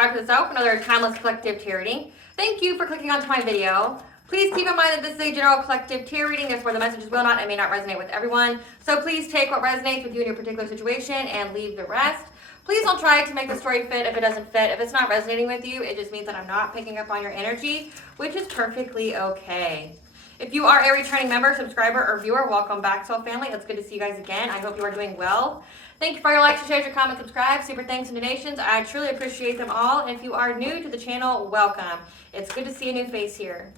aspiraltotheself, another timeless collective tarot reading. Thank you for clicking onto my video. Please keep in mind that this is a general collective tarot reading, therefore the messages will not and may not resonate with everyone. So please take what resonates with you in your particular situation and leave the rest. Please don't try to make the story fit if it doesn't fit. If it's not resonating with you, it just means that I'm not picking up on your energy, which is perfectly okay. If you are a returning member, subscriber, or viewer, welcome back to our family. It's good to see you guys again. I hope you are doing well. Thank you for your likes, your shares, your comments, subscribe, super thanks, and donations. I truly appreciate them all. And if you are new to the channel, welcome. It's good to see a new face here.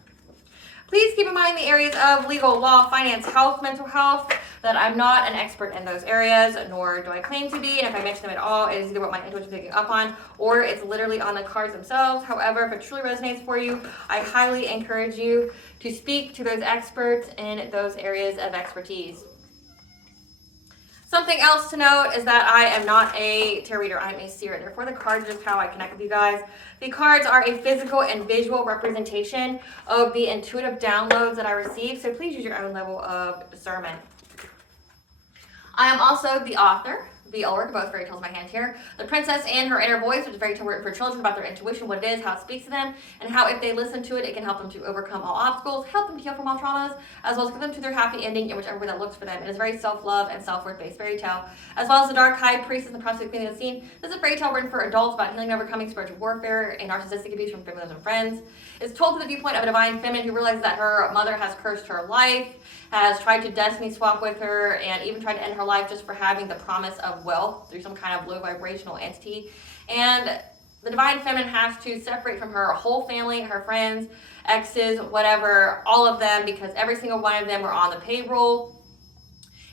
Please keep in mind the areas of legal, law, finance, health, mental health, that I'm not an expert in those areas, nor do I claim to be. And if I mention them at all, it is either what my intuition is picking up on, or it's literally on the cards themselves. However, if it truly resonates for you, I highly encourage you to speak to those experts in those areas of expertise. Something else to note is that I am not a tarot reader, I'm a seer. Therefore, the cards are just how I connect with you guys. The cards are a physical and visual representation of the intuitive downloads that I receive, so please use your own level of discernment. I am also the author, the Ulrich, both fairy tales in my hand here. The Princess and Her Inner Voice, which is fairy tale written for children about their intuition, what it is, how it speaks to them, and how if they listen to it, it can help them to overcome all obstacles, help them to heal from all traumas, as well as get them to their happy ending in whichever way that looks for them. It is very self-love and self-worth based fairy tale, as well as The Dark High Priestess and the Prophecy of the Queen Unseen. This is a fairy tale written for adults about healing and overcoming spiritual warfare and narcissistic abuse from families and friends. It's told through the viewpoint of a divine feminine who realizes that her mother has cursed her life, has tried to destiny swap with her, and even tried to end her life just for having the promise of wealth through some kind of low vibrational entity. And the divine feminine has to separate from her whole family, her friends, exes, whatever, all of them, because every single one of them are on the payroll.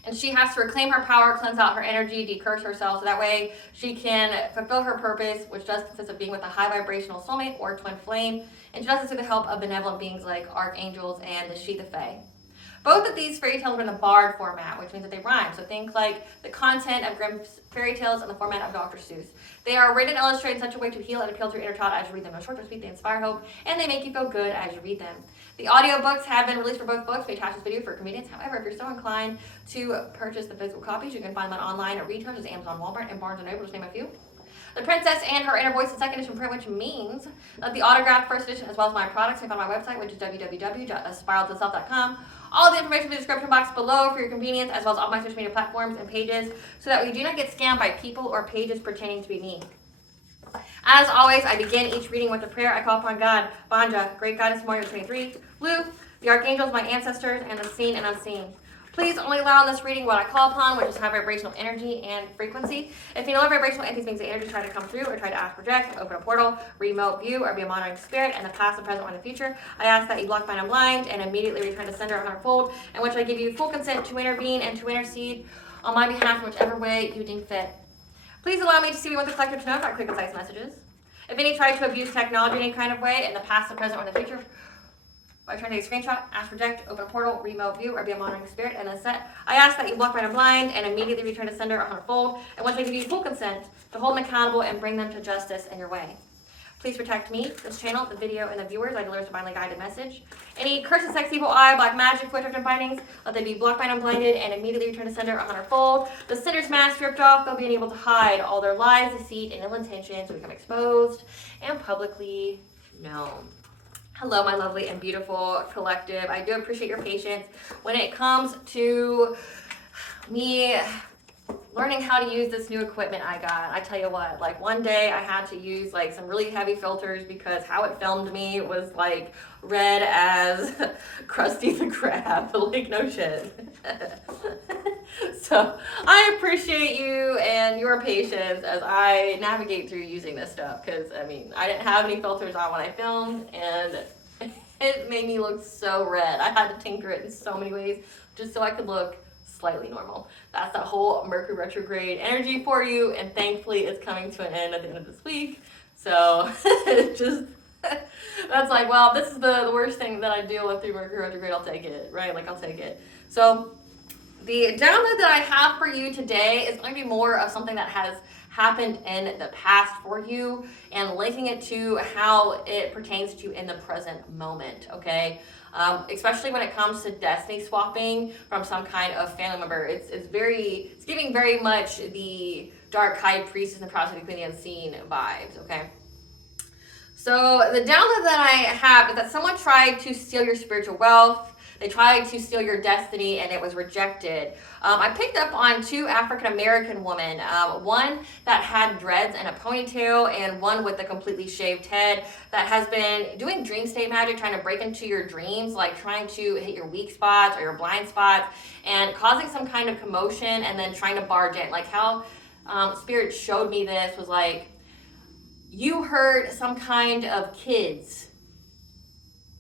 And she has to reclaim her power, cleanse out her energy, decurse herself, so that way she can fulfill her purpose, which does consist of being with a high vibrational soulmate or twin flame. And she does this with the help of benevolent beings like archangels and the She the Fae. Both of these fairy tales are in the bard format, which means that they rhyme. So think like the content of Grimm's fairy tales in the format of Dr. Seuss. They are written and illustrated in such a way to heal and appeal to your inner child as you read them. No short or sweet, they inspire hope, and they make you feel good as you read them. The audiobooks have been released for both books. We attach this video for convenience. However, if you're so inclined to purchase the physical copies, you can find them online at retailers, Amazon, Walmart, and Barnes & Noble, just name a few. The Princess and Her Inner Voice, the second edition print, which means that the autographed first edition, as well as my products, I found on my website, which is www.aspiraltotheself.com. All the information in the description box below for your convenience, as well as all my social media platforms and pages, so that we do not get scammed by people or pages pretending to be me. As always, I begin each reading with a prayer. I call upon God, Banja, Great Goddess, Warrior 23, Lu, the Archangels, my ancestors, and the seen and unseen. Please only allow in this reading what I call upon, which is high vibrational energy and frequency. If you know vibrational entities means the energy try to come through or try to ask, project, open a portal, remote view, or be a monitoring spirit in the past, the present, or in the future, I ask that you block, mind, and blind and immediately return to sender a hundredfold, in which I give you full consent to intervene and to intercede on my behalf in whichever way you deem fit. Please allow me to see what the collective to know about quick, concise messages. If any try to abuse technology in any kind of way in the past, the present, or in the future, by trying to take a screenshot, ask, project, open a portal, remote view, or be a monitoring spirit, and then set, I ask that you block, mind, and blind and immediately return to sender a hundredfold, and once I give you full consent to hold them accountable and bring them to justice in your way. Please protect me, this channel, the video, and the viewers. I deliver a divinely guided message. Any curses, sex, evil, eye, black magic, witchcraft, and bindings, let they be blocked, mind, and blinded, and immediately return to sender a hundredfold. The sender's mask ripped off, they'll be unable to hide all their lies, deceit, and ill intentions will become exposed and publicly known. Hello, my lovely and beautiful collective. I do appreciate your patience when it comes to me learning how to use this new equipment I got. I tell you what, like one day I had to use like some really heavy filters because how it filmed me was like red as Krusty the Krab, like no shit. So I appreciate you and your patience as I navigate through using this stuff, because I mean, I didn't have any filters on when I filmed and it made me look so red. I had to tinker it in so many ways just so I could look slightly normal. That's that whole Mercury retrograde energy for you, and thankfully it's coming to an end at the end of this week. So just that's like, well, this is the worst thing that I deal with through Mercury retrograde. I'll take it, right? Like I'll take it. So the download that I have for you today is going to be more of something that has happened in the past for you and linking it to how it pertains to you in the present moment, okay? Especially when it comes to destiny swapping from some kind of family member. It's giving very much the Dark High Priestess and the Prophecy of the Queen Unseen vibes, okay? So the download that I have is that someone tried to steal your spiritual wealth. They tried to steal your destiny and it was rejected. I picked up on 2 African American women, one that had dreads and a ponytail, and one with a completely shaved head that has been doing dream state magic, trying to break into your dreams, like trying to hit your weak spots or your blind spots and causing some kind of commotion and then trying to barge in. Like how Spirit showed me this was like, you heard some kind of kids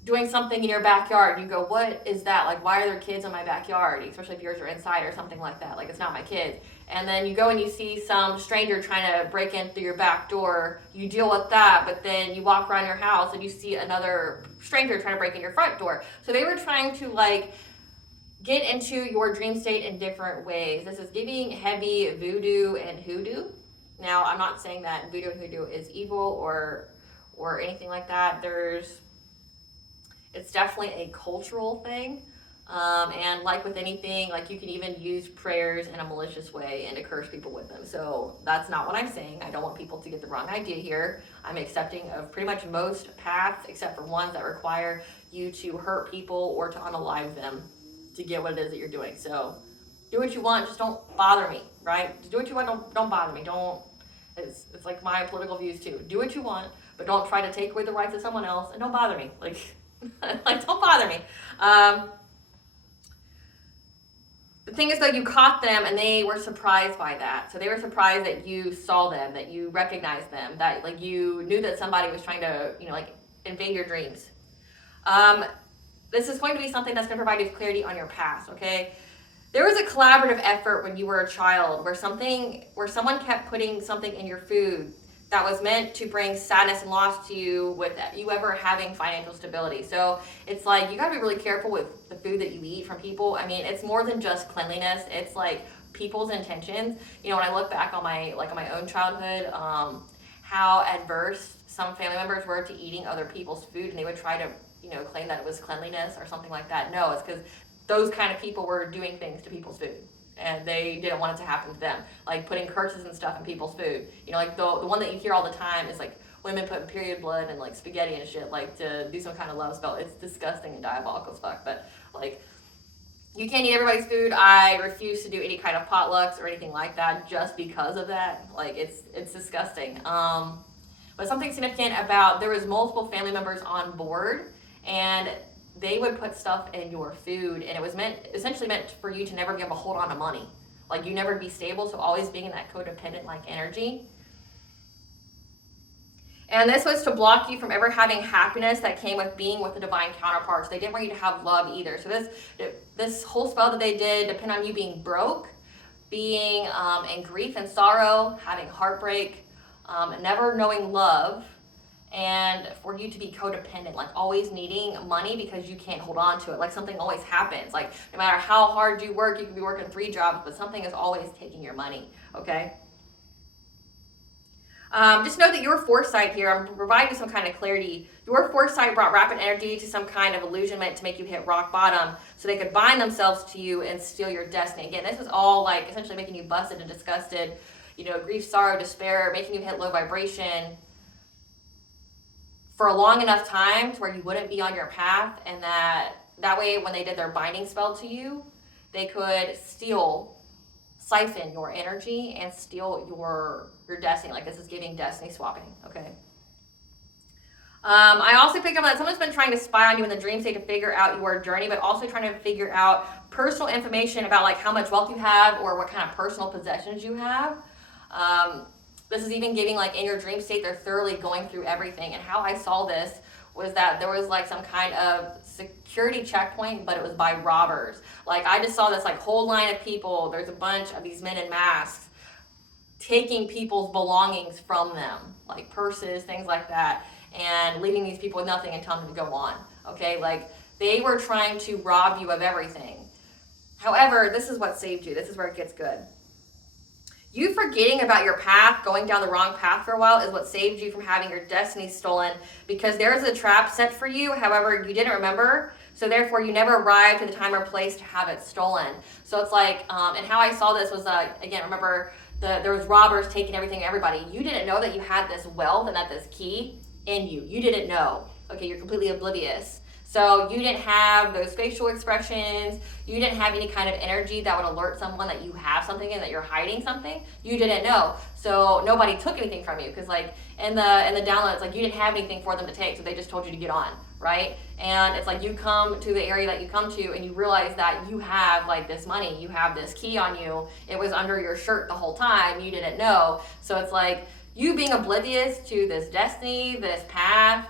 doing something in your backyard. You go, what is that? Like, why are there kids in my backyard? Especially if yours are inside or something like that. Like, it's not my kids. And then you go and you see some stranger trying to break in through your back door. You deal with that, but then you walk around your house and you see another stranger trying to break in your front door. So they were trying to, like, get into your dream state in different ways. This is giving heavy voodoo and hoodoo. Now, I'm not saying that voodoo and hoodoo is evil or anything like that. It's definitely a cultural thing. And like with anything, like you can even use prayers in a malicious way and to curse people with them. So that's not what I'm saying. I don't want people to get the wrong idea here. I'm accepting of pretty much most paths except for ones that require you to hurt people or to unalive them to get what it is that you're doing. So do what you want, just don't bother me, right? Just do what you want, don't bother me. It's like my political views too. Do what you want, but don't try to take away the rights of someone else, and don't bother me. Like don't bother me. The thing is though, you caught them and they were surprised by that. So they were surprised that you saw them, that you recognized them, that like you knew that somebody was trying to, like invade your dreams. This is going to be something that's going to provide you clarity on your past, okay? There was a collaborative effort when you were a child where someone kept putting something in your food that was meant to bring sadness and loss to you with you ever having financial stability. So it's like, you gotta be really careful with the food that you eat from people. I mean, it's more than just cleanliness. It's like people's intentions. When I look back on my own childhood, how adverse some family members were to eating other people's food, and they would try to, claim that it was cleanliness or something like that. No, it's because those kind of people were doing things to people's food and they didn't want it to happen to them, like putting curses and stuff in people's food. Like the one that you hear all the time is like women putting period blood and like spaghetti and shit, like to do some kind of love spell. It's disgusting and diabolical as fuck, but like, you can't eat everybody's food. I refuse to do any kind of potlucks or anything like that just because of that. Like, it's disgusting. But something significant about, there was multiple family members on board, and they would put stuff in your food, and it was essentially meant for you to never be able to hold on to money. Like, you never be stable, so always being in that codependent like energy. And this was to block you from ever having happiness that came with being with the divine counterparts. They didn't want you to have love either. So this whole spell that they did depend on you being broke, being in grief and sorrow, having heartbreak, never knowing love, and for you to be codependent, like always needing money because you can't hold on to it. Like something always happens. Like no matter how hard you work, you can be working 3 jobs, but something is always taking your money, okay? Just know that your foresight here, I'm providing some kind of clarity. Your foresight brought rapid energy to some kind of illusion meant to make you hit rock bottom so they could bind themselves to you and steal your destiny. Again, this was all like essentially making you busted and disgusted, grief, sorrow, despair, making you hit low vibration for a long enough time to where you wouldn't be on your path, and that way when they did their binding spell to you, they could siphon your energy and steal your destiny. Like, this is giving destiny swapping, okay? I also picked up that someone's been trying to spy on you in the dream state to figure out your journey, but also trying to figure out personal information about like how much wealth you have or what kind of personal possessions you have. This is even giving like in your dream state, they're thoroughly going through everything. And how I saw this was that there was like some kind of security checkpoint, but it was by robbers. Like, I just saw this like whole line of people. There's a bunch of these men in masks taking people's belongings from them, like purses, things like that, and leaving these people with nothing and telling them to go on, okay? Like, they were trying to rob you of everything. However, this is what saved you. This is where it gets good. You forgetting about your path, going down the wrong path for a while, is what saved you from having your destiny stolen, because there's a trap set for you. However, you didn't remember, so therefore you never arrived at the time or place to have it stolen. So it's like, and how I saw this was, again, remember, there was robbers taking everything, everybody. You didn't know that you had this wealth and that this key in you. You didn't know. Okay, you're completely oblivious. So you didn't have those facial expressions. You didn't have any kind of energy that would alert someone that you have something and that you're hiding something. You didn't know. So nobody took anything from you, because like in the downloads, like you didn't have anything for them to take, so they just told you to get on, right? And it's like you come to the area that you come to and you realize that you have like this money, you have this key on you. It was under your shirt the whole time. You didn't know. So it's like you being oblivious to this destiny, this path,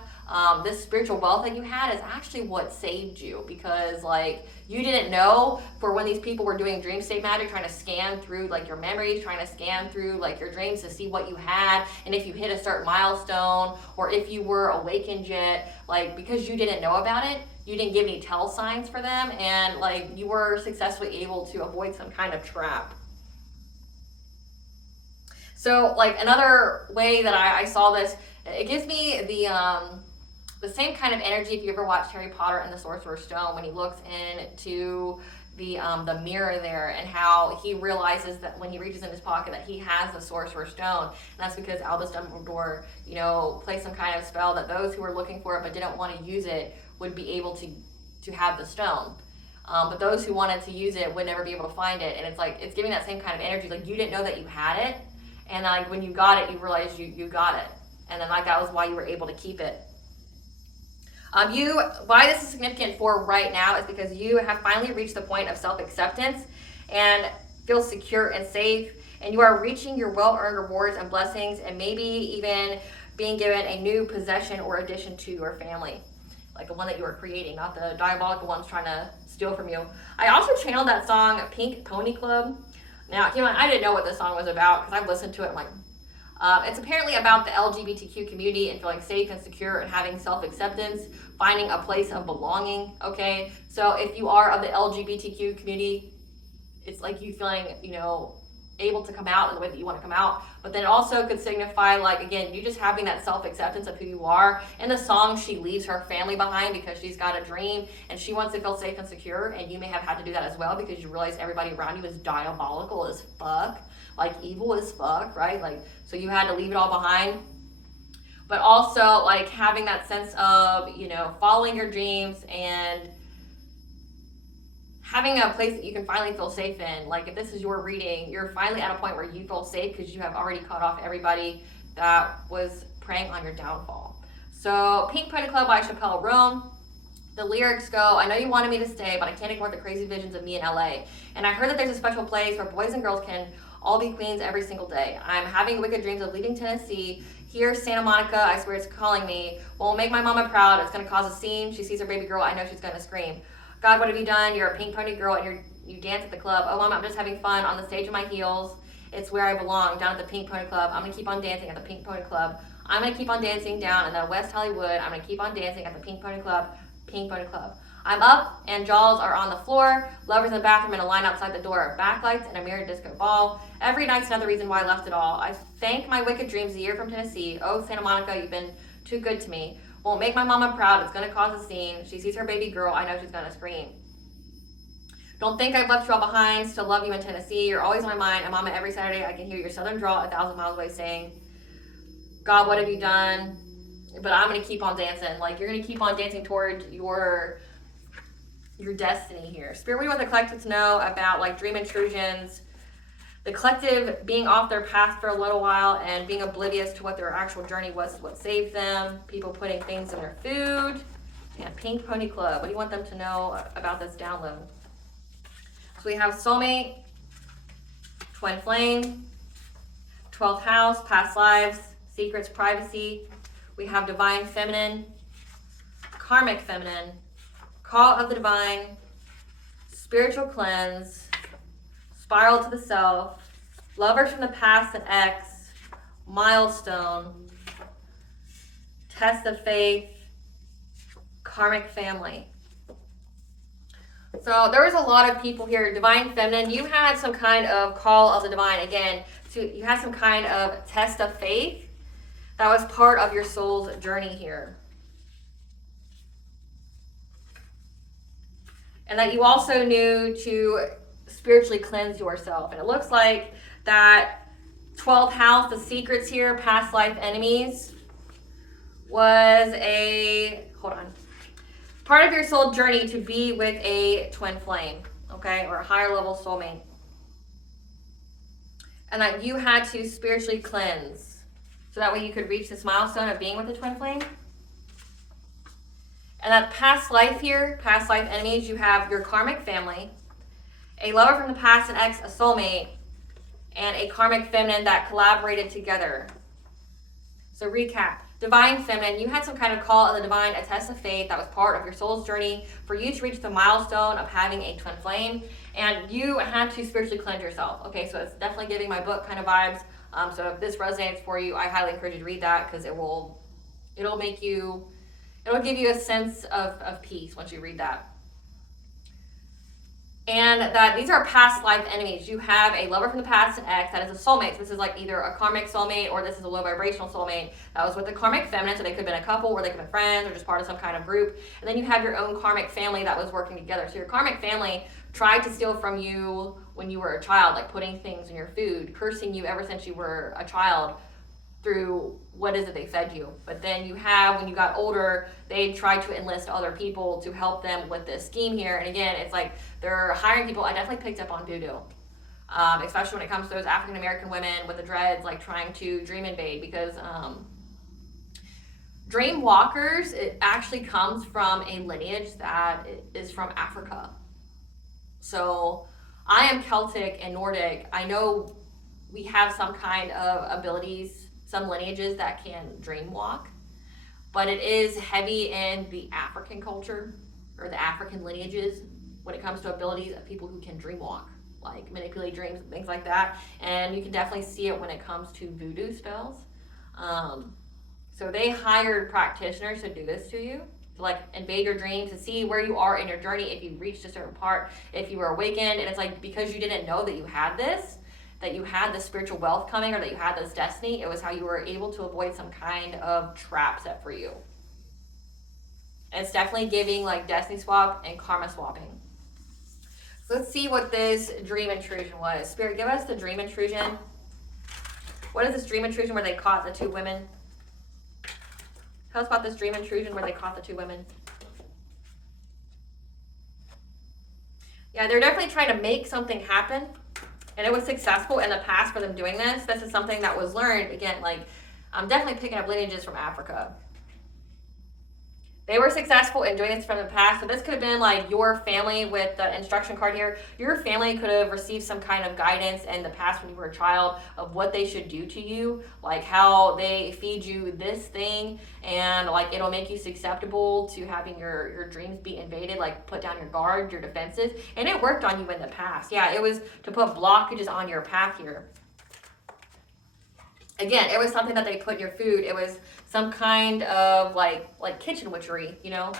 this spiritual wealth that you had is actually what saved you, because like you didn't know for when these people were doing dream state magic, trying to scan through like your memories, trying to scan through like your dreams to see what you had, and if you hit a certain milestone or if you were awakened yet, like because you didn't know about it, you didn't give any tell signs for them, and like you were successfully able to avoid some kind of trap. So like another way that I saw this, it gives me the same kind of energy if you ever watched Harry Potter and the Sorcerer's Stone, when he looks into the mirror there, and how he realizes that when he reaches in his pocket that he has the Sorcerer's Stone. And that's because Albus Dumbledore, you know, placed some kind of spell that those who were looking for it but didn't want to use it would be able to have the stone. But those who wanted to use it would never be able to find it. And it's like, it's giving that same kind of energy. Like you didn't know that you had it. And like when you got it, you realized you got it. And then like that was why you were able to keep it. Why this is significant for right now is because you have finally reached the point of self-acceptance and feel secure and safe, and you are reaching your well-earned rewards and blessings, and maybe even being given a new possession or addition to your family, like the one that you are creating, not the diabolical ones trying to steal from you. I also channeled that song Pink Pony Club. Now, you know, I didn't know what this song was about because I've listened to it. I'm like, it's apparently about the LGBTQ community and feeling safe and secure and having self-acceptance, finding a place of belonging, okay? So if you are of the LGBTQ community, it's like you feeling, you know, able to come out in the way that you want to come out. But then it also could signify, like, again, you just having that self-acceptance of who you are. In the song, she leaves her family behind because she's got a dream and she wants to feel safe and secure, and you may have had to do that as well because you realize everybody around you is diabolical as fuck. Like evil as fuck, right? Like, so you had to leave it all behind. But also like having that sense of, you know, following your dreams and having a place that you can finally feel safe in. Like if this is your reading, you're finally at a point where you feel safe because you have already cut off everybody that was preying on your downfall. So Pink Pony Club by Chappelle Roan. The lyrics go, I know you wanted me to stay, but I can't ignore the crazy visions of me in LA. And I heard that there's a special place where boys and girls can all be queens every single day. I'm having wicked dreams of leaving Tennessee. Here's Santa Monica, I swear it's calling me. Won't make my mama proud, it's gonna cause a scene. She sees her baby girl, I know she's gonna scream. God, what have you done? You're a pink pony girl and you dance at the club. Oh mama, I'm just having fun on the stage in my heels. It's where I belong, down at the Pink Pony Club. I'm gonna keep on dancing at the Pink Pony Club. I'm gonna keep on dancing down in the West Hollywood. I'm gonna keep on dancing at the Pink Pony Club. Pink Pony Club. I'm up and jaws are on the floor. Lovers in the bathroom in a line outside the door. Backlights and a mirrored disco ball. Every night's another reason why I left it all. I thank my wicked dreams a year from Tennessee. Oh, Santa Monica, you've been too good to me. Won't make my mama proud. It's gonna cause a scene. She sees her baby girl. I know she's gonna scream. Don't think I've left you all behind. Still love you in Tennessee. You're always on my mind. And mama, every Saturday I can hear your southern drawl 1,000 miles away saying, God, what have you done? But I'm gonna keep on dancing. Like you're gonna keep on dancing toward your destiny here. Spirit, we want the collective to know about like dream intrusions, the collective being off their path for a little while and being oblivious to what their actual journey was, what saved them, people putting things in their food, and Pink Pony Club. What do you want them to know about this download? So we have soulmate, twin flame, 12th house, past lives, secrets, privacy. We have divine feminine, karmic feminine, call of the divine, spiritual cleanse, spiral to the self, lovers from the past and ex, milestone, test of faith, karmic family. So there was a lot of people here. Divine feminine, you had some kind of call of the divine. Again, so you had some kind of test of faith that was part of your soul's journey here. And that you also knew to spiritually cleanse yourself. And it looks like that 12th house, the secrets here, past life enemies, was part of your soul journey to be with a twin flame, okay, or a higher level soulmate. And that you had to spiritually cleanse so that way you could reach this milestone of being with a twin flame. And that past life here, past life enemies, you have your karmic family, a lover from the past, an ex, a soulmate, and a karmic feminine that collaborated together. So recap. Divine feminine, you had some kind of call of the divine, a test of faith that was part of your soul's journey for you to reach the milestone of having a twin flame, and you had to spiritually cleanse yourself. Okay, so it's definitely giving my book kind of vibes. So if this resonates for you, I highly encourage you to read that, because it'll give you a sense of peace once you read that. And that these are past life enemies. You have a lover from the past, an ex, that is a soulmate. So this is like either a karmic soulmate or this is a low vibrational soulmate that was with a karmic feminine. So they could have been a couple, or they could have been friends, or just part of some kind of group. And then you have your own karmic family that was working together. So your karmic family tried to steal from you when you were a child, like putting things in your food, cursing you ever since you were a child through what is it they fed you. But then you have, when you got older, they tried to enlist other people to help them with this scheme here. And again, it's like they're hiring people. I definitely picked up on voodoo, especially when it comes to those African American women with the dreads, like trying to dream invade, because dream walkers, it actually comes from a lineage that is from Africa. So I am Celtic and Nordic. I know we have some kind of abilities, some lineages that can dream walk, but it is heavy in the African culture or the African lineages when it comes to abilities of people who can dream walk, like manipulate dreams and things like that. And you can definitely see it when it comes to voodoo spells. So they hired practitioners to do this to you, to like invade your dreams, to see where you are in your journey, if you reached a certain part, if you were awakened. And it's like, because you didn't know that you had this, that you had the spiritual wealth coming, or that you had this destiny, it was how you were able to avoid some kind of trap set for you. And it's definitely giving like destiny swap and karma swapping. So let's see what this dream intrusion was. Spirit, give us the dream intrusion. What is this dream intrusion where they caught the two women? Tell us about this dream intrusion where they caught the two women. Yeah, they're definitely trying to make something happen. And it was successful in the past for them doing this. This is something that was learned. Again, like, I'm definitely picking up lineages from Africa. They were successful in doing this from the past. So this could have been like your family with the instruction card here. Your family could have received some kind of guidance in the past when you were a child of what they should do to you. Like how they feed you this thing, and like it'll make you susceptible to having your dreams be invaded, like put down your guard, your defenses. And it worked on you in the past. Yeah, it was to put blockages on your path here. Again, it was something that they put in your food. It was some kind of like kitchen witchery, you know?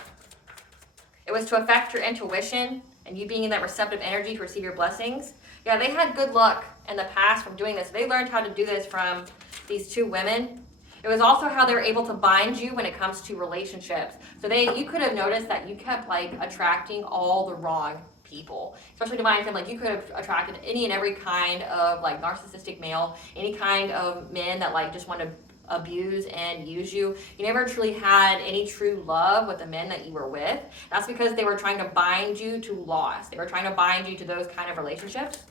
It was to affect your intuition and you being in that receptive energy to receive your blessings. Yeah, they had good luck in the past from doing this. They learned how to do this from these two women. It was also how they were able to bind you when it comes to relationships. So you could have noticed that you kept like attracting all the wrong people, especially divine femme. Like you could have attracted any and every kind of like narcissistic male, any kind of men that like just want to abuse and use you. You never truly had any true love with the men that you were with. That's because they were trying to bind you to loss. They were trying to bind you to those kind of relationships,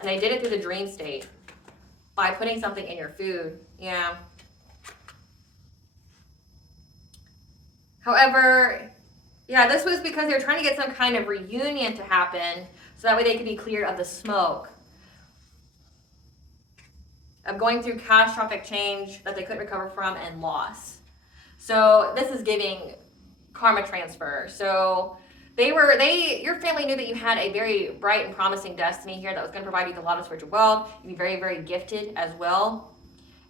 and they did it through the dream state by putting something in your food. Yeah. However, yeah, this was because they were trying to get some kind of reunion to happen so that way they could be cleared of the smoke of going through catastrophic change that they couldn't recover from and loss. So this is giving karma transfer. So your family knew that you had a very bright and promising destiny here that was going to provide you with a lot of spiritual wealth. You'd be very, very gifted as well.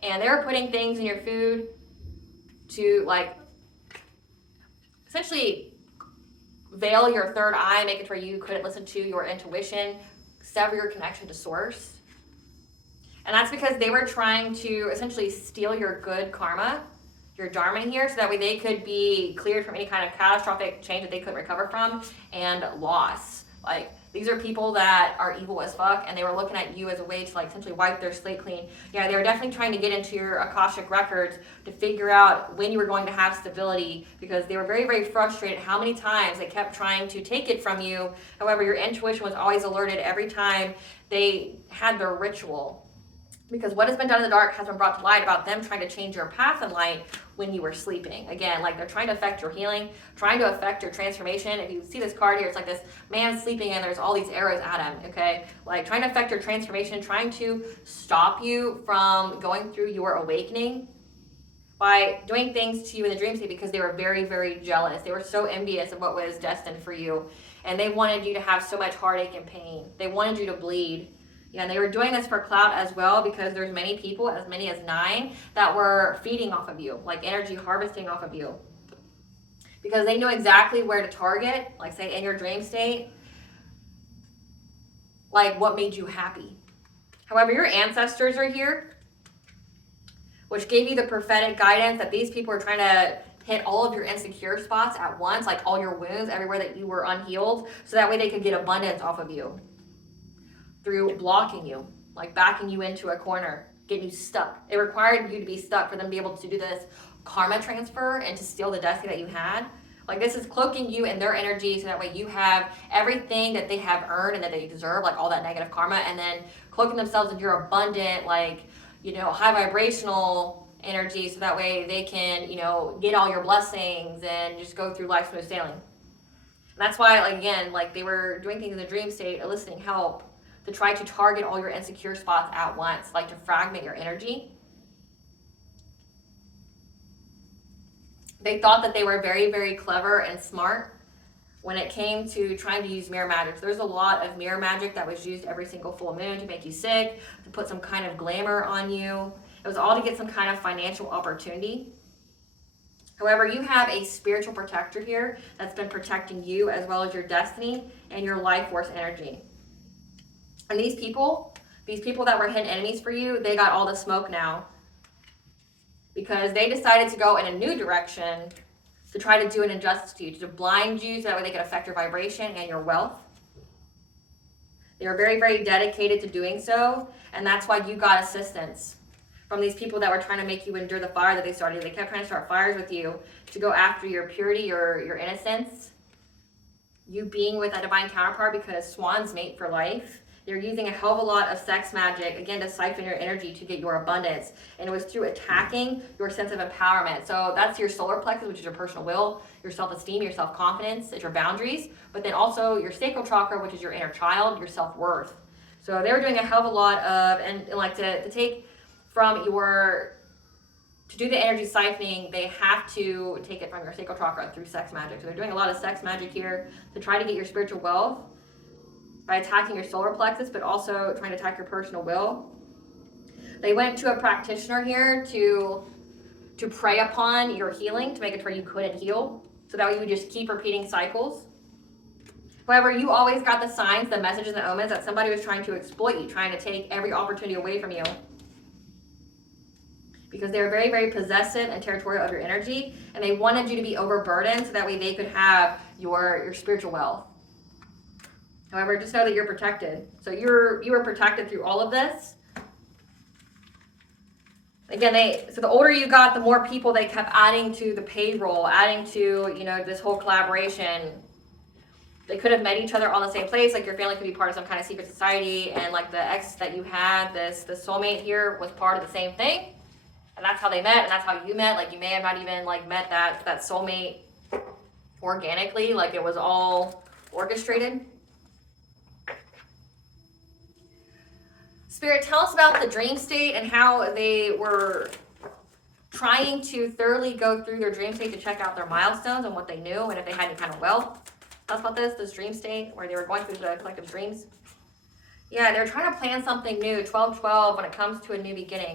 And they were putting things in your food to like essentially veil your third eye, make it where you couldn't listen to your intuition, sever your connection to source. And that's because they were trying to essentially steal your good karma, your dharma here, so that way they could be cleared from any kind of catastrophic change that they couldn't recover from and loss. Like These are people that are evil as fuck, and they were looking at you as a way to like essentially wipe their slate clean. Yeah, they were definitely trying to get into your Akashic records to figure out when you were going to have stability, because they were very, very frustrated how many times they kept trying to take it from you. However, your intuition was always alerted every time they had their ritual. Because what has been done in the dark has been brought to light about them trying to change your path in light when you were sleeping. Again, like they're trying to affect your healing, trying to affect your transformation. If you see this card here, it's like this man sleeping and there's all these arrows at him, okay? Like trying to affect your transformation, trying to stop you from going through your awakening by doing things to you in the dream state, because they were very, very jealous. They were so envious of what was destined for you. And they wanted you to have so much heartache and pain. They wanted you to bleed. Yeah, and they were doing this for clout as well, because there's many people, as many as 9, that were feeding off of you, like energy harvesting off of you. Because they knew exactly where to target, like say in your dream state, like what made you happy. However, your ancestors are here, which gave you the prophetic guidance that these people are trying to hit all of your insecure spots at once, like all your wounds, everywhere that you were unhealed, so that way they could get abundance off of you. Through blocking you, like backing you into a corner, getting you stuck. It required you to be stuck for them to be able to do this karma transfer and to steal the destiny that you had. Like this is cloaking you in their energy, so that way you have everything that they have earned and that they deserve, like all that negative karma, and then cloaking themselves in your abundant, like, you know, high vibrational energy, so that way they can, you know, get all your blessings and just go through life smooth sailing. And that's why, like, again, like they were doing things in the dream state, eliciting help to try to target all your insecure spots at once, like to fragment your energy. They thought that they were very, very clever and smart when it came to trying to use mirror magic. There's a lot of mirror magic that was used every single full moon to make you sick, to put some kind of glamour on you. It was all to get some kind of financial opportunity. However, you have a spiritual protector here that's been protecting you as well as your destiny and your life force energy. And these people that were hidden enemies for you, they got all the smoke now, because they decided to go in a new direction to try to do an injustice to you, to blind you so that way they could affect your vibration and your wealth. They were very, very dedicated to doing so, and that's why you got assistance from these people that were trying to make you endure the fire that they started. They kept trying to start fires with you to go after your purity, your innocence, you being with a divine counterpart, because swans mate for life. They're using a hell of a lot of sex magic, again, to siphon your energy to get your abundance. And it was through attacking your sense of empowerment. So that's your solar plexus, which is your personal will, your self-esteem, your self-confidence, it's your boundaries. But then also your sacral chakra, which is your inner child, your self-worth. So they were doing a hell of a lot of, and like to take from your, to do the energy siphoning, they have to take it from your sacral chakra through sex magic. So they're doing a lot of sex magic here to try to get your spiritual wealth by attacking your solar plexus, but also trying to attack your personal will. They went to a practitioner here to prey upon your healing, to make it to where you couldn't heal, so that way you would just keep repeating cycles. However, you always got the signs, the messages, and the omens that somebody was trying to exploit you, trying to take every opportunity away from you. Because they were very, very possessive and territorial of your energy, and they wanted you to be overburdened so that way they could have your spiritual wealth. However, just know that you're protected. So you were protected through all of this. Again, so the older you got, the more people they kept adding to the payroll, adding to, you know, this whole collaboration. They could have met each other on the same place, like your family could be part of some kind of secret society, and like the ex that you had, the soulmate here, was part of the same thing. And that's how they met, and that's how you met. Like you may have not even like met that soulmate organically, like it was all orchestrated. Spirit, tell us about the dream state and how they were trying to thoroughly go through their dream state to check out their milestones and what they knew and if they had any kind of wealth. Tell us about this dream state where they were going through the collective dreams. Yeah, they're trying to plan something new, 12-12, when it comes to a new beginning.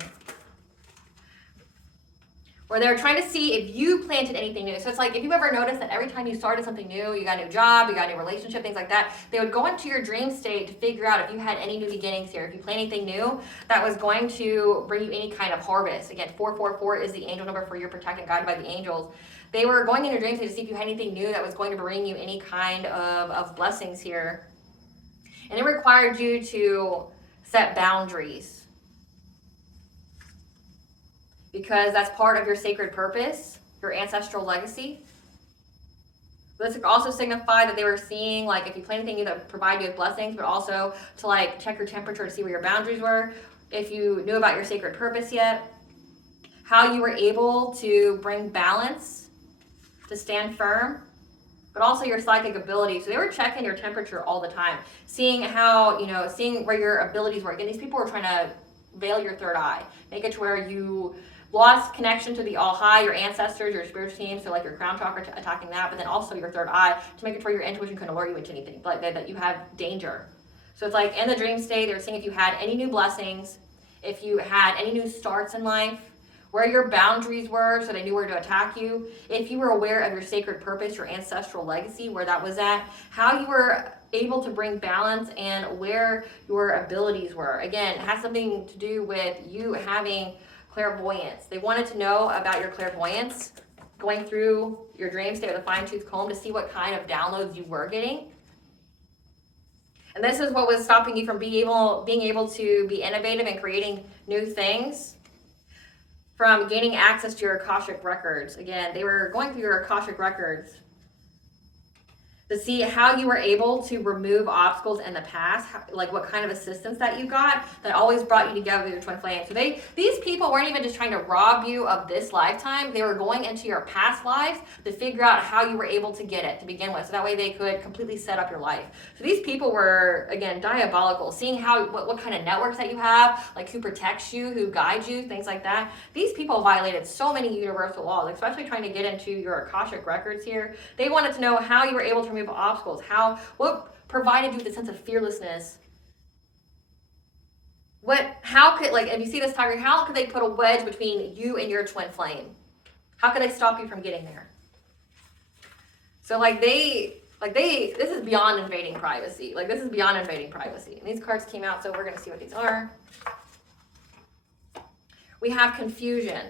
Where they're trying to see if you planted anything new. So it's like, if you ever noticed that every time you started something new, you got a new job, you got a new relationship, things like that, they would go into your dream state to figure out if you had any new beginnings here. If you plan anything new that was going to bring you any kind of harvest. Again, 444 is the angel number for your protected, guided by the angels. They were going in your dream state to see if you had anything new that was going to bring you any kind of blessings here. And it required you to set boundaries, because that's part of your sacred purpose, your ancestral legacy. This could also signify that they were seeing, like, if you plan anything, either provide you with blessings, but also to, like, check your temperature to see where your boundaries were, if you knew about your sacred purpose yet, how you were able to bring balance, to stand firm, but also your psychic ability. So they were checking your temperature all the time, seeing how, seeing where your abilities were. Again, these people were trying to veil your third eye, make it to where you lost connection to the all high, your ancestors, your spiritual team, so like your crown chakra, attacking that, but then also your third eye to make it to where your intuition can alert you into anything, like that you have danger. So it's like in the dream state, they were seeing if you had any new blessings, if you had any new starts in life, where your boundaries were, so they knew where to attack you, if you were aware of your sacred purpose, your ancestral legacy, where that was at, how you were able to bring balance, and where your abilities were. Again, it has something to do with you having clairvoyance. They wanted to know about your clairvoyance, going through your dream state with a fine-tooth comb to see what kind of downloads you were getting. And this is what was stopping you from being able to be innovative and creating new things, from gaining access to your Akashic records. Again, they were going through your Akashic records to see how you were able to remove obstacles in the past, like what kind of assistance that you got that always brought you together with your twin flame. So these people weren't even just trying to rob you of this lifetime. They were going into your past lives to figure out how you were able to get it to begin with, so that way they could completely set up your life. So these people were, again, diabolical, seeing how what kind of networks that you have, like who protects you, who guides you, things like that. These people violated so many universal laws, especially trying to get into your Akashic records here. They wanted to know how you were able to remove obstacles, what provided you with a sense of fearlessness. How could, like, if you see this tiger, how could they put a wedge between you and your twin flame? How could they stop you from getting there? So this is beyond invading privacy. Like, this is beyond invading privacy. And these cards came out, so we're going to see what these are. We have confusion.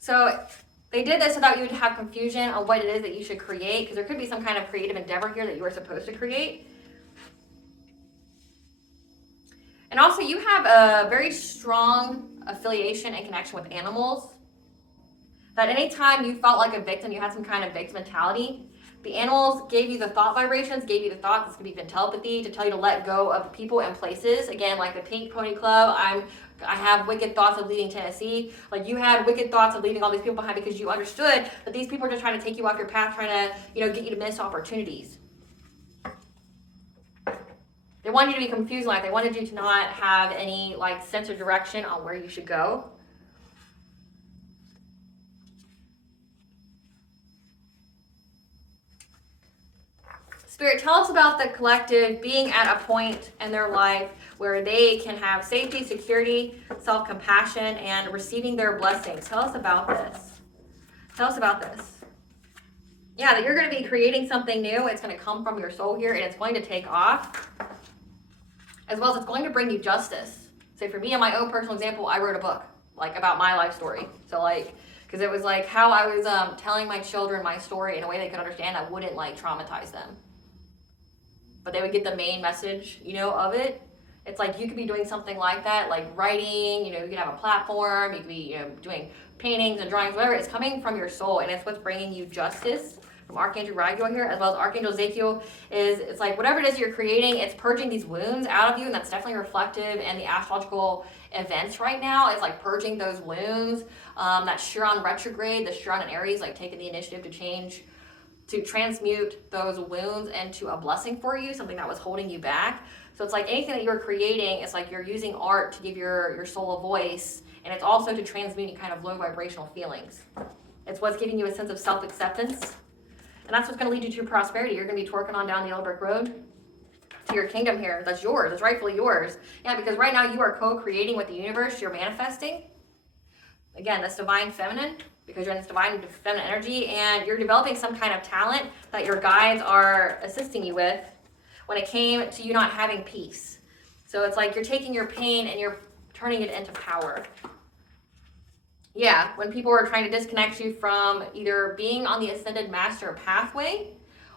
So they did this so that you would have confusion on what it is that you should create, because there could be some kind of creative endeavor here that you are supposed to create. And also, you have a very strong affiliation and connection with animals. That anytime you felt like a victim, you had some kind of victim mentality, the animals gave you the thought vibrations, gave you the thoughts, this could be even telepathy, to tell you to let go of people and places. Again, like the Pink Pony Club, I have wicked thoughts of leaving Tennessee. Like, you had wicked thoughts of leaving all these people behind because you understood that these people are just trying to take you off your path, trying to, get you to miss opportunities. They wanted you to be confused in life. They wanted you to not have any, sense of direction on where you should go. Spirit, tell us about the collective being at a point in their life where they can have safety, security, self-compassion, and receiving their blessings. Tell us about this. Tell us about this. Yeah, that you're going to be creating something new. It's going to come from your soul here, and it's going to take off. As well as it's going to bring you justice. So for me, in my own personal example, I wrote a book, about my life story. So, because it was how I was telling my children my story in a way they could understand that wouldn't, traumatize them. But they would get the main message, of it. It's you could be doing something like that, like writing, you could have a platform, you could be, doing paintings and drawings, whatever. It's coming from your soul, and it's what's bringing you justice. From Archangel Raguel here, as well as Archangel Ezekiel, it's whatever it is you're creating, it's purging these wounds out of you, and that's definitely reflective in the astrological events right now. It's purging those wounds. That Chiron retrograde, the Chiron in Aries, taking the initiative to change, to transmute those wounds into a blessing for you, something that was holding you back. So it's anything that you're creating, it's you're using art to give your soul a voice, and it's also to transmute any kind of low vibrational feelings. It's what's giving you a sense of self-acceptance. And that's what's going to lead you to prosperity. You're going to be twerking on down the yellow brick road to your kingdom here. That's yours. It's rightfully yours. Yeah, because right now you are co-creating with the universe. You're manifesting. Again, that's divine feminine, because you're in this divine feminine energy, and you're developing some kind of talent that your guides are assisting you with when it came to you not having peace. So it's you're taking your pain and you're turning it into power. Yeah, when people are trying to disconnect you from either being on the Ascended Master pathway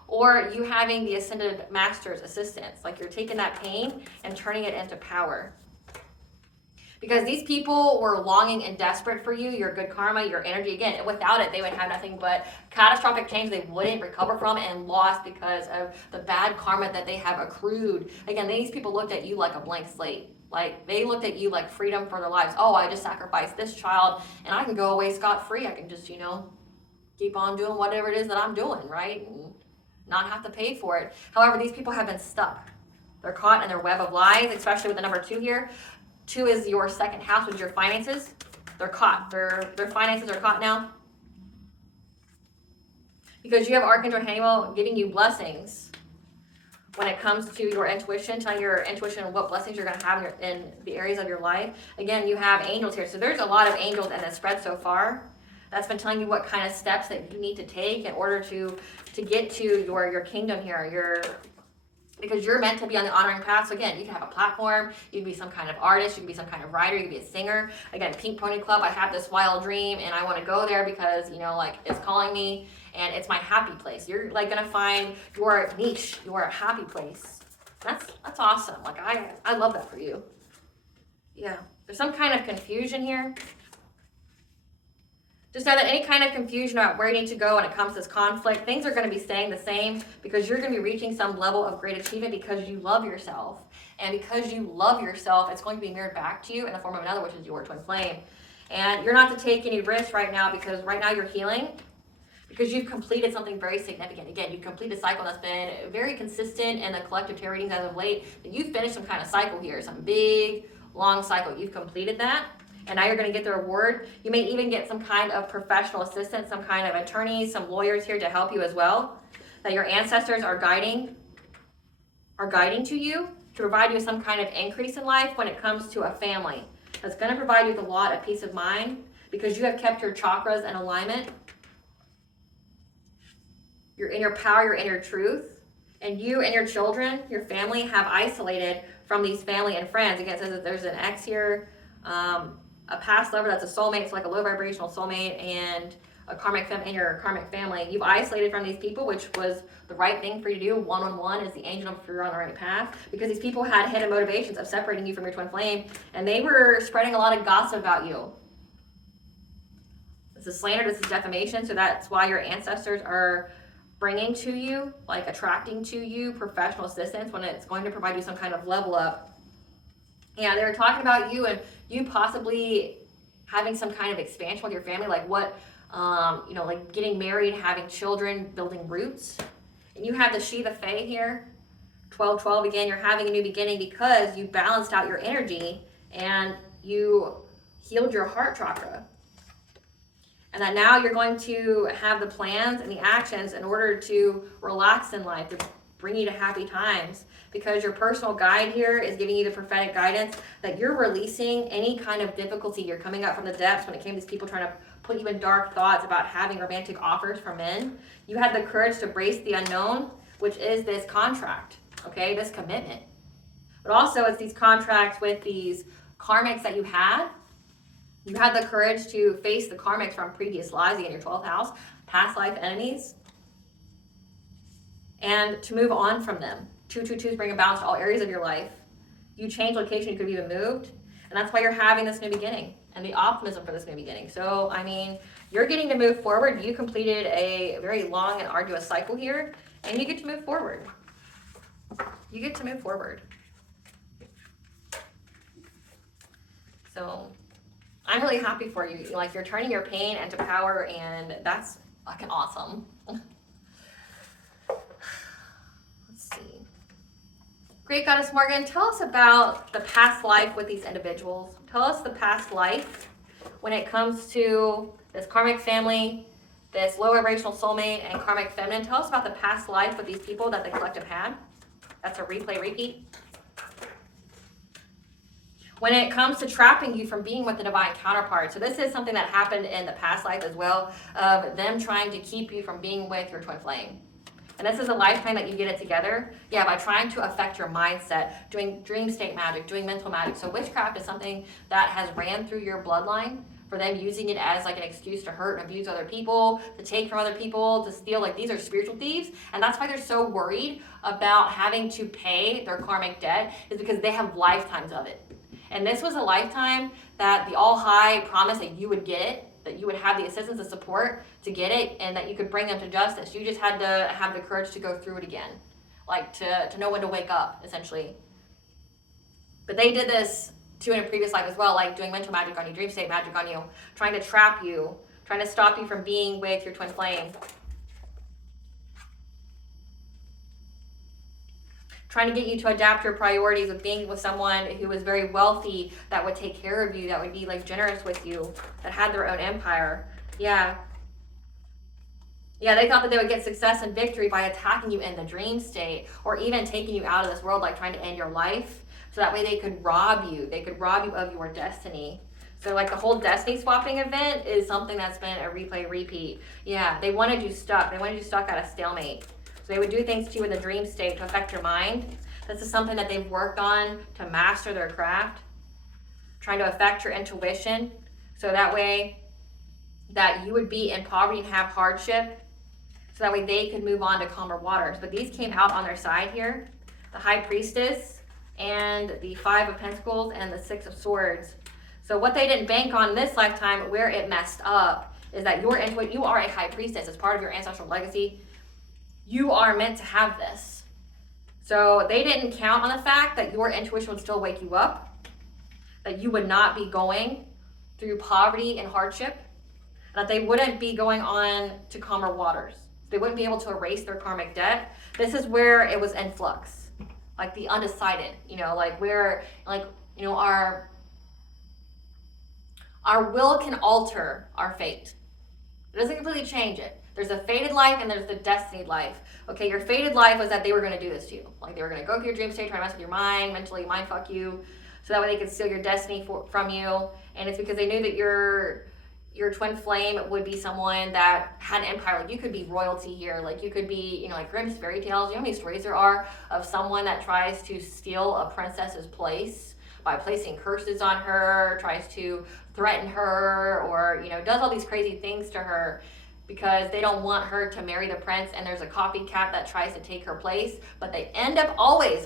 or you having the Ascended Master's assistance. Like you're taking that pain and turning it into power. Because these people were longing and desperate for you, your good karma, your energy. Again, and without it, they would have nothing but catastrophic change they wouldn't recover from and lost because of the bad karma that they have accrued. Again, these people looked at you like a blank slate. Like they looked at you like freedom for their lives. Oh, I just sacrificed this child and I can go away scot-free. I can just, keep on doing whatever it is that I'm doing, right? And not have to pay for it. However, these people have been stuck. They're caught in their web of lies, especially with the number 2 here. 2 is your second house, which is your finances. They're caught. Their finances are caught now. Because you have Archangel Haniel giving you blessings when it comes to your intuition, telling your intuition what blessings you're going to have in the areas of your life. Again, you have angels here. So there's a lot of angels in this spread so far. That's been telling you what kind of steps that you need to take in order to get to your kingdom here, because you're meant to be on the honoring path. So again, you can have a platform, you can be some kind of artist, you can be some kind of writer, you can be a singer. Again, Pink Pony Club, I have this wild dream and I want to go there because, it's calling me and it's my happy place. You're like going to find your niche, your happy place. That's awesome. Like I love that for you. Yeah. There's some kind of confusion here. Just know that any kind of confusion about where you need to go when it comes to this conflict, things are going to be staying the same because you're going to be reaching some level of great achievement because you love yourself. And because you love yourself, it's going to be mirrored back to you in the form of another, which is your twin flame. And you're not to take any risks right now because right now you're healing because you've completed something very significant. Again, you've completed a cycle that's been very consistent in the collective tarot readings as of late. You've finished some kind of cycle here, some big, long cycle. You've completed that. And now you're going to get the reward. You may even get some kind of professional assistance, some kind of attorneys, some lawyers here to help you as well. That your ancestors are guiding to you to provide you with some kind of increase in life when it comes to a family. That's going to provide you with a lot of peace of mind because you have kept your chakras in alignment. You're in your power, you're in your truth. And you and your children, your family, have isolated from these family and friends. Again, it says that there's an ex here, a past lover that's a soulmate, so like a low vibrational soulmate, and a karmic in your karmic family. You've isolated from these people, which was the right thing for you to do. One-on-one is the angel if you're on the right path, because these people had hidden motivations of separating you from your twin flame, and they were spreading a lot of gossip about you. This is slander, this is defamation, so that's why your ancestors are bringing to you, like attracting to you professional assistance when it's going to provide you some kind of level up. Yeah, they were talking about you and you possibly having some kind of expansion with your family, like what, like getting married, having children, building roots. And you have the Shiva Fae here, 12-12 again, you're having a new beginning because you balanced out your energy and you healed your heart chakra. And that now you're going to have the plans and the actions in order to relax in life, to bring you to happy times, because your personal guide here is giving you the prophetic guidance that you're releasing any kind of difficulty. You're coming up from the depths when it came to these people trying to put you in dark thoughts about having romantic offers from men. You had the courage to brace the unknown, which is this contract, okay, this commitment. But also it's these contracts with these karmics that you had. You had the courage to face the karmics from previous lives in your 12th house, past life enemies, and to move on from them. 222s bring a balance to all areas of your life. You change location, you could have even moved. And that's why you're having this new beginning and the optimism for this new beginning. So, you're getting to move forward. You completed a very long and arduous cycle here, and you get to move forward. You get to move forward. So, I'm really happy for you. Like, you're turning your pain into power, and that's fucking awesome. Great Goddess Morgan, tell us about the past life with these individuals. Tell us the past life when it comes to this karmic family, this low vibrational soulmate, and karmic feminine. Tell us about the past life with these people that the collective had. That's a replay, repeat. When it comes to trapping you from being with the divine counterpart. So this is something that happened in the past life as well, of them trying to keep you from being with your twin flame. And this is a lifetime that you get it together. Yeah, by trying to affect your mindset, doing dream state magic, doing mental magic. So witchcraft is something that has ran through your bloodline for them using it as like an excuse to hurt and abuse other people, to take from other people, to steal. Like, these are spiritual thieves, and that's why they're so worried about having to pay their karmic debt, is because they have lifetimes of it. And this was a lifetime that the All High promised that you would get it, that you would have the assistance and support to get it, and that you could bring them to justice. You just had to have the courage to go through it again, like to know when to wake up, essentially. But they did this too in a previous life as well, like doing mental magic on you, dream state magic on you, trying to trap you, trying to stop you from being with your twin flame. Trying to get you to adapt your priorities with being with someone who was very wealthy, that would take care of you, that would be like generous with you, that had their own empire. Yeah, they thought that they would get success and victory by attacking you in the dream state, or even taking you out of this world, like trying to end your life, so that way they could rob you. They could rob you of your destiny. So like the whole destiny swapping event is something that's been a replay repeat. Yeah, they wanted you stuck. They wanted you stuck at a stalemate. So they would do things to you in the dream state to affect your mind. This is something that they've worked on to master their craft, trying to affect your intuition, so that way that you would be in poverty and have hardship, so that way they could move on to calmer waters. But these came out on their side here, the High Priestess and the Five of Pentacles and the Six of Swords. So what they didn't bank on this lifetime, where it messed up, is that you are a High Priestess. As part of your ancestral legacy, you are meant to have this. So they didn't count on the fact that your intuition would still wake you up, that you would not be going through poverty and hardship, that they wouldn't be going on to calmer waters. They wouldn't be able to erase their karmic debt. This is where it was in flux, like the undecided, like where, our will can alter our fate. It doesn't completely change it. There's a fated life and there's the destiny life. Okay, your fated life was that they were going to do this to you. Like, they were going to go through your dream state, try to mess with your mind, mentally mind fuck you, so that way they could steal your destiny from you. And it's because they knew that your twin flame would be someone that had an empire. Like, you could be royalty here. Like, you could be, like Grimm's fairy tales. You know how many stories there are of someone that tries to steal a princess's place by placing curses on her, tries to threaten her, or, does all these crazy things to her, because they don't want her to marry the prince, and there's a copycat that tries to take her place, but they end up always,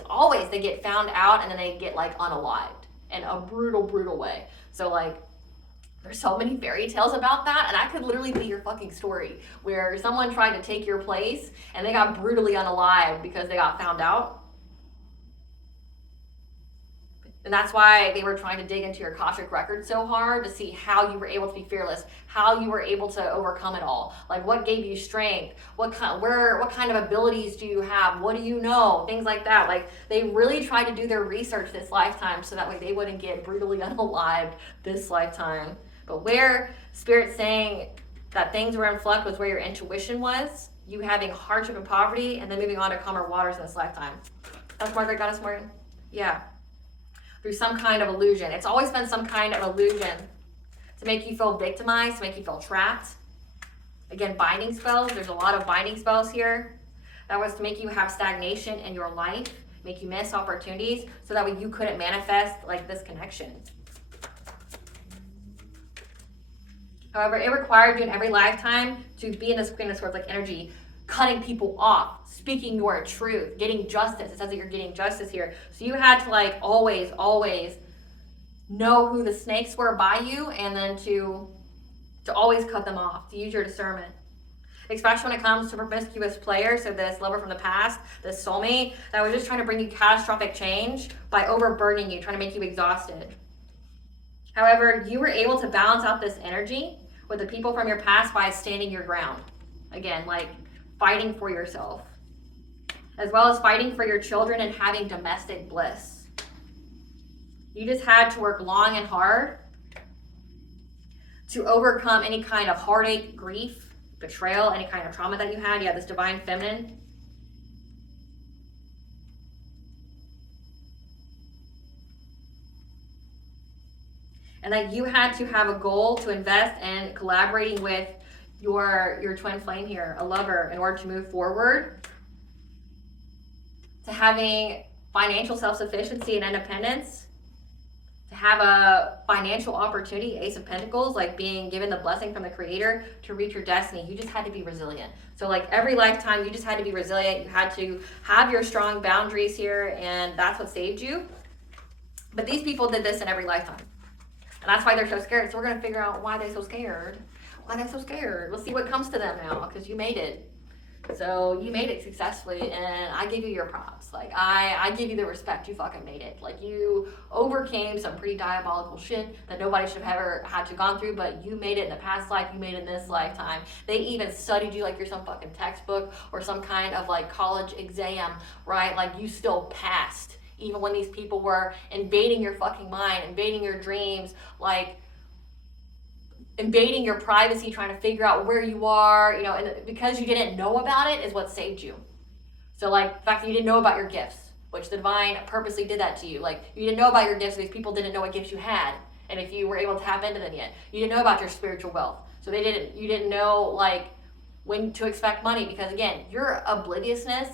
they get found out, and then they get like unalived in a brutal way. So like, there's so many fairy tales about that, and that could literally be your fucking story, where someone tried to take your place and they got brutally unalived because they got found out. And that's why they were trying to dig into your Akashic record so hard, to see how you were able to be fearless, how you were able to overcome it all. Like, what gave you strength? What kind of abilities do you have? What do you know? Things like that. Like, they really tried to do their research this lifetime, so that way they wouldn't get brutally unalived this lifetime. But where Spirit's saying that things were in flux was where your intuition was, you having hardship and poverty, and then moving on to calmer waters in this lifetime. That's Margaret, Goddess Morgan? Yeah. Through some kind of illusion. It's always been some kind of illusion to make you feel victimized, to make you feel trapped. Again, binding spells. There's a lot of binding spells here. That was to make you have stagnation in your life, make you miss opportunities, so that way you couldn't manifest like this connection. However, it required you in every lifetime to be in this Queen of Swords like energy, cutting people off, speaking your truth, getting justice. It says that you're getting justice here. So you had to like always know who the snakes were by you, and then to always cut them off, to use your discernment. Especially when it comes to promiscuous players, so this lover from the past, this soulmate, that was just trying to bring you catastrophic change by overburdening you, trying to make you exhausted. However, you were able to balance out this energy with the people from your past by standing your ground. Again, like fighting for yourself, as well as fighting for your children and having domestic bliss. You just had to work long and hard to overcome any kind of heartache, grief, betrayal, any kind of trauma that you had. You had this divine feminine. And that you had to have a goal to invest in collaborating with your twin flame here, a lover, in order to move forward to having financial self-sufficiency and independence, to have a financial opportunity, Ace of Pentacles, like being given the blessing from the Creator to reach your destiny. You just had to be resilient. So like every lifetime, you just had to be resilient. You had to have your strong boundaries here, and that's what saved you. But these people did this in every lifetime. And that's why they're so scared. So we're going to figure out why they're so scared. Why they're so scared. Let's see what comes to them now, because you made it. So you made it successfully, and I give you your props. Like, I give you the respect. You fucking made it. Like, you overcame some pretty diabolical shit that nobody should have ever had to gone through, but you made it in the past life. You made it in this lifetime. They even studied you like you're some fucking textbook or some kind of, like, college exam, right? Like, you still passed, even when these people were invading your fucking mind, invading your dreams, like, invading your privacy, trying to figure out where you are, you know, and because you didn't know about it is what saved you. So like the fact that you didn't know about your gifts, which the divine purposely did that to you. Like you didn't know about your gifts, so these people didn't know what gifts you had, and if you were able to tap into them yet. You didn't know about your spiritual wealth, so you didn't know like when to expect money, because again, your obliviousness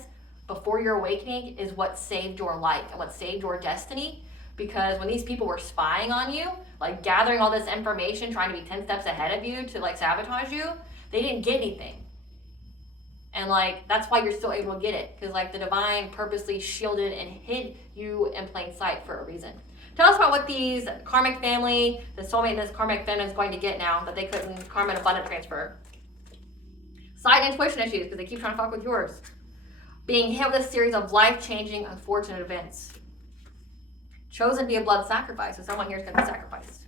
before your awakening is what saved your life and what saved your destiny. Because when these people were spying on you, like gathering all this information, trying to be 10 steps ahead of you to like sabotage you, they didn't get anything. And like, that's why you're still able to get it. Because like the divine purposely shielded and hid you in plain sight for a reason. Tell us about what these karmic family, the soulmate and this karmic feminine is going to get now that they couldn't karma and abundant transfer. Side intuition issues, because they keep trying to fuck with yours. Being hit with a series of life-changing, unfortunate events. Chosen to be a blood sacrifice, so someone here is going to be sacrificed.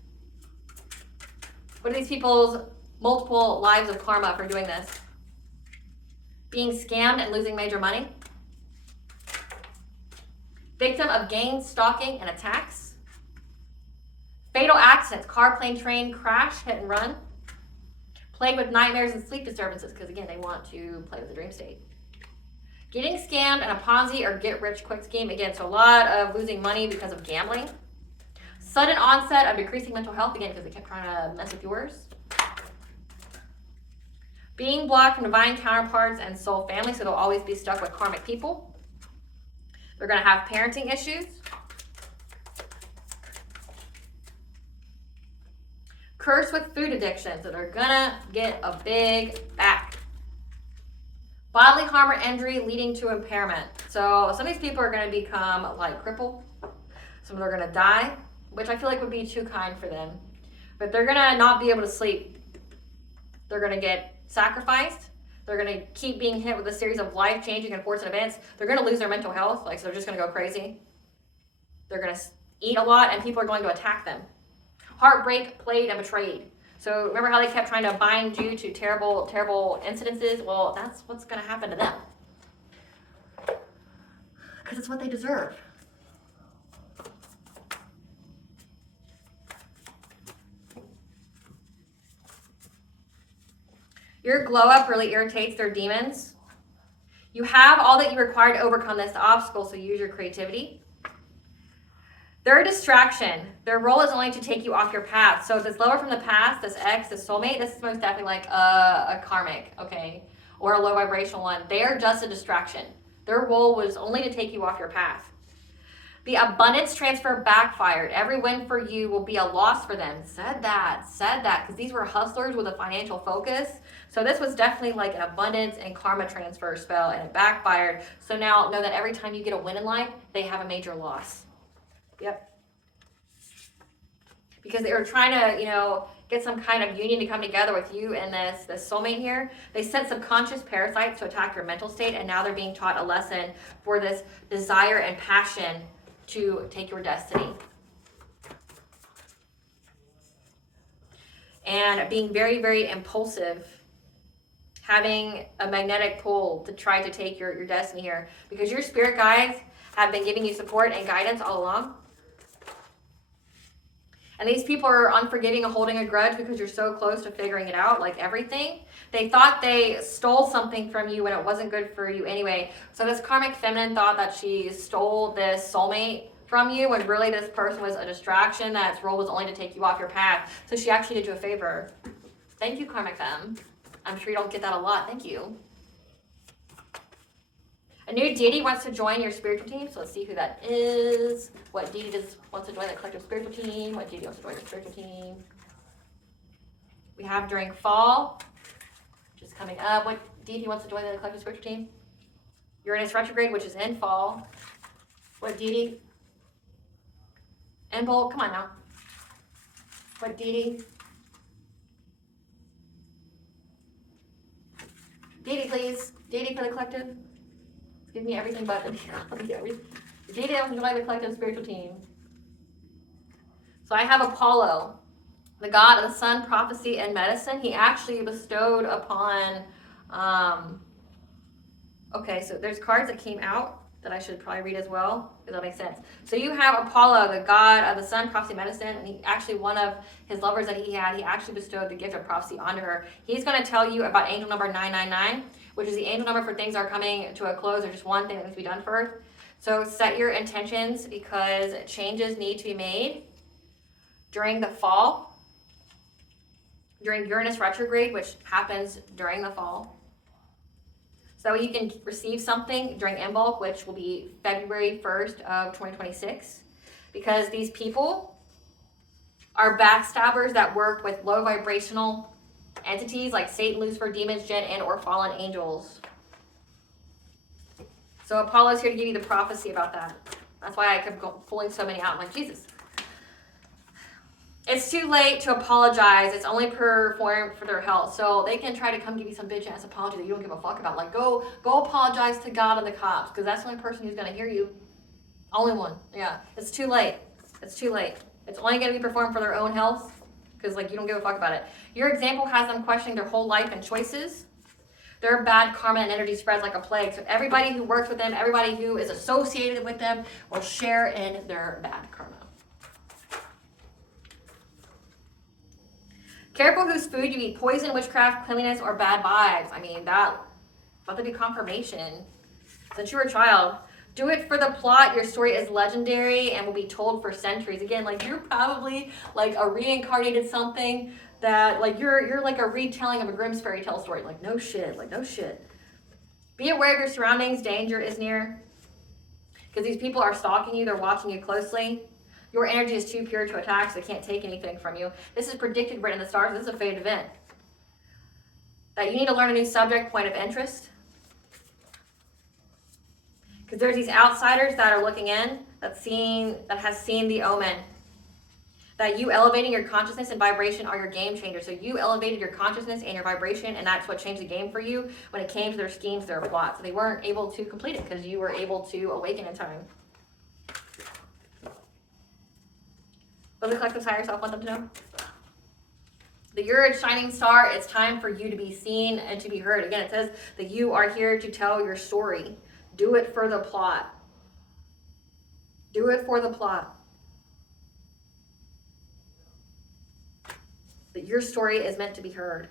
What are these people's multiple lives of karma for doing this? Being scammed and losing major money. Victim of gang stalking and attacks. Fatal accidents, car, plane, train, crash, hit and run. Plagued with nightmares and sleep disturbances, because again, they want to play with the dream state. Getting scammed in a Ponzi or get-rich-quick scheme. Again, so a lot of losing money because of gambling. Sudden onset of decreasing mental health. Again, because they kept trying to mess with yours. Being blocked from divine counterparts and soul family. So they'll always be stuck with karmic people. They're going to have parenting issues. Cursed with food addiction. So they're going to get a big back. Bodily harm or injury leading to impairment. So some of these people are going to become like crippled. Some of them are going to die, which I feel like would be too kind for them. But they're going to not be able to sleep. They're going to get sacrificed. They're going to keep being hit with a series of life-changing and unfortunate events. They're going to lose their mental health. Like, so they're just going to go crazy. They're going to eat a lot, and people are going to attack them. Heartbreak, played, and betrayed. So remember how they kept trying to bind you to terrible, terrible incidences? Well, that's what's going to happen to them. Because it's what they deserve. Your glow up really irritates their demons. You have all that you require to overcome this obstacle, so use your creativity. They're a distraction. Their role is only to take you off your path. So if it's lower from the past, this ex, this soulmate, this is most definitely like a karmic, okay? Or a low vibrational one. They are just a distraction. Their role was only to take you off your path. The abundance transfer backfired. Every win for you will be a loss for them. Said that, because these were hustlers with a financial focus. So this was definitely like an abundance and karma transfer spell, and it backfired. So now know that every time you get a win in life, they have a major loss. Yep. Because they were trying to, you know, get some kind of union to come together with you and this soulmate here. They sent subconscious parasites to attack your mental state, and now they're being taught a lesson for this desire and passion to take your destiny. And being very, very impulsive, having a magnetic pull to try to take your destiny here. Because your spirit guides have been giving you support and guidance all along. And these people are unforgiving and holding a grudge because you're so close to figuring it out, like everything. They thought they stole something from you when it wasn't good for you anyway. So this karmic feminine thought that she stole this soulmate from you when really this person was a distraction, that its role was only to take you off your path. So she actually did you a favor. Thank you, karmic femme. I'm sure you don't get that a lot. Thank you. A new deity wants to join your spiritual team, so let's see who that is. What deity wants to join the collective spiritual team? What deity wants to join your spiritual team? We have during fall, which is coming up. What deity wants to join the collective spiritual team? Uranus retrograde, which is in fall. What deity? Embol, come on now. What deity? Deity, please. Deity for the collective. Give me everything but the deity that wants to join the collective spiritual team. So I have Apollo, the god of the sun, prophecy, and medicine. He actually bestowed upon, okay, so there's cards that came out that I should probably read as well, because that makes sense. So you have Apollo, the god of the sun, prophecy, medicine, and he actually, one of his lovers that he actually bestowed the gift of prophecy onto her. He's going to tell you about angel number 999, which is the angel number for things that are coming to a close, or just one thing that needs to be done first. So set your intentions, because changes need to be made during the fall, during Uranus retrograde, which happens during the fall. So that way you can receive something during Imbolc, which will be February 1st of 2026. Because these people are backstabbers that work with low vibrational entities like Satan, Lucifer, demons, jinn, and or fallen angels. So Apollo's here to give you the prophecy about that. That's why I kept pulling so many out. I'm like, Jesus. It's too late to apologize. It's only performed for their health. So they can try to come give you some bitch ass apology that you don't give a fuck about. Like, go apologize to God and the cops, because that's the only person who's going to hear you. Only one. Yeah. It's too late. It's too late. It's only going to be performed for their own health, because, like, you don't give a fuck about it. Your example has them questioning their whole life and choices. Their bad karma and energy spreads like a plague. So everybody who works with them, everybody who is associated with them, will share in their bad karma. Careful whose food you eat. Poison, witchcraft, cleanliness, or bad vibes. I mean, that about to be confirmation. Since you were a child, do it for the plot. Your story is legendary and will be told for centuries. Again, like, you're probably like a reincarnated something that, like, you're like a retelling of a Grimm's fairy tale story. Like, no shit. Like, no shit. Be aware of your surroundings. Danger is near. Because these people are stalking you. They're watching you closely. Your energy is too pure to attack, so they can't take anything from you. This is predicted written in the stars. This is a fated event. That you need to learn a new subject, point of interest. Because there's these outsiders that are looking in, that has seen the omen. That you elevating your consciousness and vibration are your game changers. So you elevated your consciousness and your vibration, and that's what changed the game for you when it came to their schemes, their plots. So they weren't able to complete it because you were able to awaken in time. What does the collective higher self want them to know? That you're a shining star. It's time for you to be seen and to be heard. Again, it says that you are here to tell your story. Do it for the plot. Do it for the plot. That your story is meant to be heard.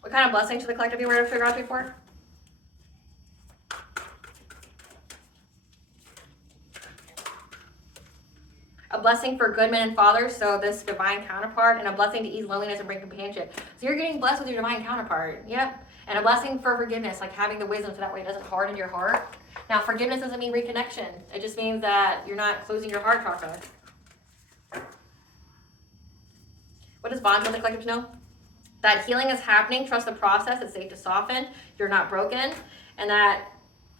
What kind of blessing should the collective be aware of figure out before? A blessing for good men and fathers, so this divine counterpart, and a blessing to ease loneliness and bring companionship. So you're getting blessed with your divine counterpart. Yep. And a blessing for forgiveness, like having the wisdom so that way it doesn't harden your heart. Now, forgiveness doesn't mean reconnection. It just means that you're not closing your heart chakra. What does Bond want the collective to know? That healing is happening. Trust the process. It's safe to soften. You're not broken. And that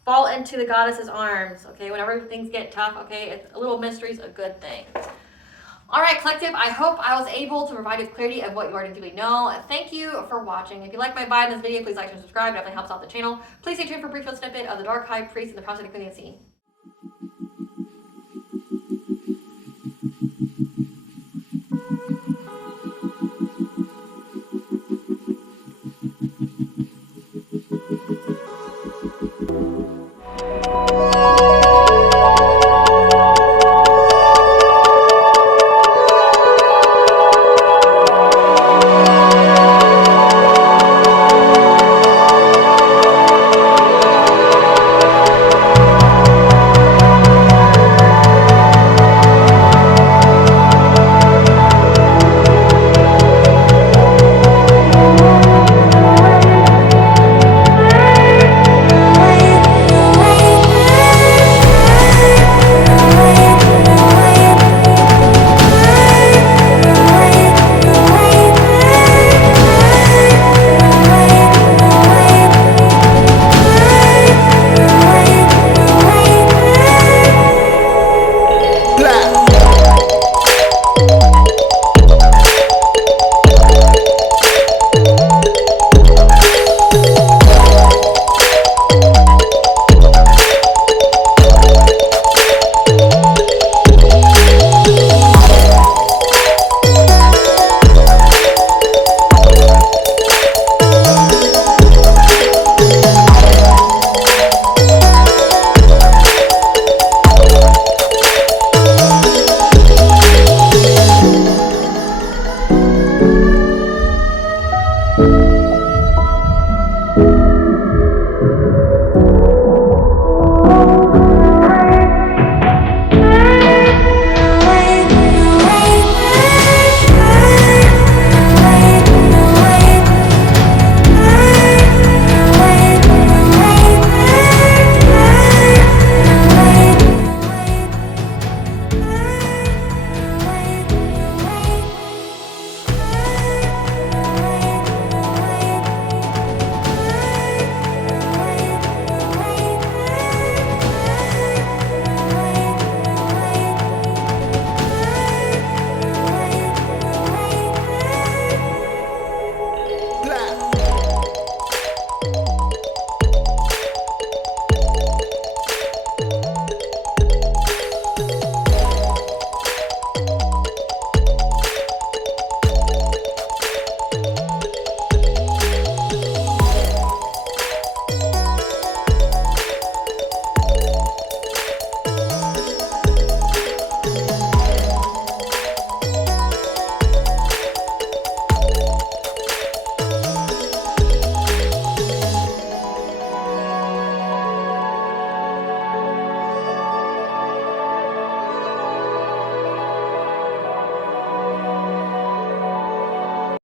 fall into the goddess's arms, okay? Whenever things get tough, okay? A little mystery is a good thing. All right, collective, I hope I was able to provide you with clarity of what you already do know. Thank you for watching. If you like my vibe in this video, please like and subscribe. It definitely helps out the channel. Please stay tuned for a brief snippet of the Dark High Priest and the Prosthetic Queen scene.